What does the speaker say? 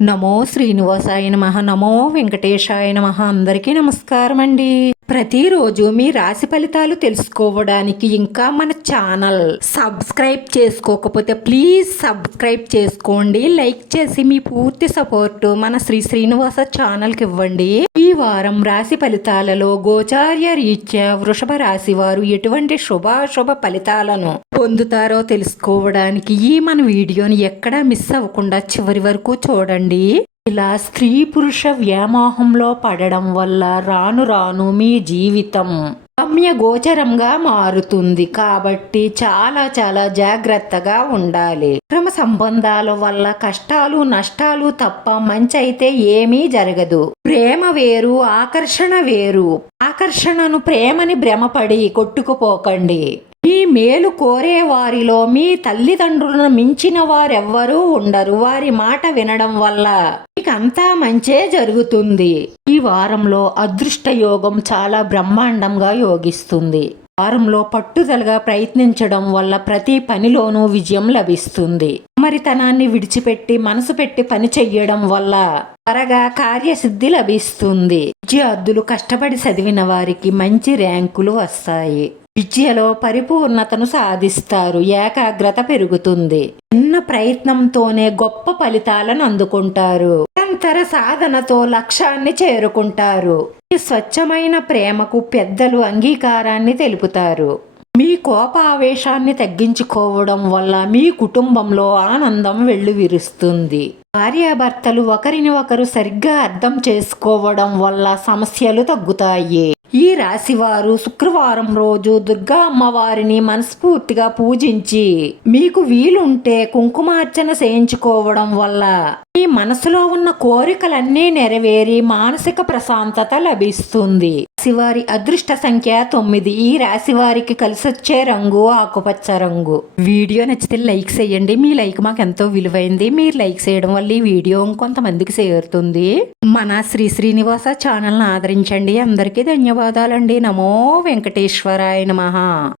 నమో శ్రీనివాసాయ నమః. నమో వెంకటేశాయ నమః. అందరికీ నమస్కారం అండి. ప్రతిరోజు మీ రాశి ఫలితాలు తెలుసుకోవడానికి ఇంకా మన ఛానల్ సబ్స్క్రైబ్ చేసుకోకపోతే ప్లీజ్ సబ్స్క్రైబ్ చేసుకోండి. లైక్ చేసి మీ పూర్తి సపోర్ట్ మన శ్రీనివాస ఛానల్కి ఇవ్వండి. ఈ వారం రాశి ఫలితాలలో గోచార్య రీత్యా వృషభ రాశి వారు ఎటువంటి శుభాశుభ ఫలితాలను పొందుతారో తెలుసుకోవడానికి ఈ మన వీడియోని ఎక్కడా మిస్ అవ్వకుండా చివరి వరకు చూడండి. ఇలా స్త్రీ పురుష వ్యామోహంలో పడడం వల్ల రాను రాను మీ జీవితం గమ్య గోచరంగా మారుతుంది. కాబట్టి చాలా చాలా జాగ్రత్తగా ఉండాలి. క్రమ సంబంధాల వల్ల కష్టాలు నష్టాలు తప్ప మంచి అయితే ఏమీ జరగదు. ప్రేమ వేరు, ఆకర్షణ వేరు. ఆకర్షణను ప్రేమని భ్రమపడి కొట్టుకుపోకండి. మీ మేలు కోరే వారిలో మీ తల్లిదండ్రులను మించిన వారెవ్వరూ ఉండరు. వారి మాట వినడం వల్ల మీకంతా మంచే జరుగుతుంది. ఈ వారంలో అదృష్ట యోగం చాలా బ్రహ్మాండంగా యోగిస్తుంది. వారంలో పట్టుదలగా ప్రయత్నించడం వల్ల ప్రతి పనిలోనూ విజయం లభిస్తుంది. మరితనాన్ని విడిచిపెట్టి మనసు పెట్టి పని చెయ్యడం వల్ల త్వరగా కార్యసిద్ధి లభిస్తుంది. విద్యార్థులు కష్టపడి చదివిన వారికి మంచి ర్యాంకులు వస్తాయి. విద్యలో పరిపూర్ణతను సాధిస్తారు. ఏకాగ్రత పెరుగుతుంది. చిన్న ప్రయత్నంతోనే గొప్ప ఫలితాలను అందుకుంటారు. నిరంతర సాధనతో లక్ష్యాన్ని చేరుకుంటారు. ఈ స్వచ్ఛమైన ప్రేమకు పెద్దలు అంగీకారాన్ని తెలుపుతారు. మీ కోపావేశాన్ని తగ్గించుకోవడం వల్ల మీ కుటుంబంలో ఆనందం వెల్లువిరుస్తుంది. భార్యాభర్తలు ఒకరిని ఒకరు సరిగ్గా అర్థం చేసుకోవడం వల్ల సమస్యలు తగ్గుతాయి. ఈ రాశివారు శుక్రవారం రోజు దుర్గా అమ్మవారిని మనస్ఫూర్తిగా పూజించి మీకు వీలుంటే కుంకుమార్చన చేయించుకోవడం వల్ల మీ మనసులో ఉన్న కోరికలన్నీ నెరవేరి మానసిక ప్రశాంతత లభిస్తుంది. రాశివారి అదృష్ట సంఖ్య 9. ఈ రాశివారికి కలిసొచ్చే రంగు ఆకుపచ్చ రంగు. వీడియో నచ్చితే లైక్ చేయండి. మీ లైక్ మాకు ఎంతో విలువైంది. మీరు లైక్ చేయడం వల్ల ఈ వీడియో ఇంకొంతమందికి చేరుతుంది. మన శ్రీనివాస ఛానల్ని ఆదరించండి. అందరికీ ధన్యవాదాలండి. నమో వెంకటేశ్వరాయ నమః.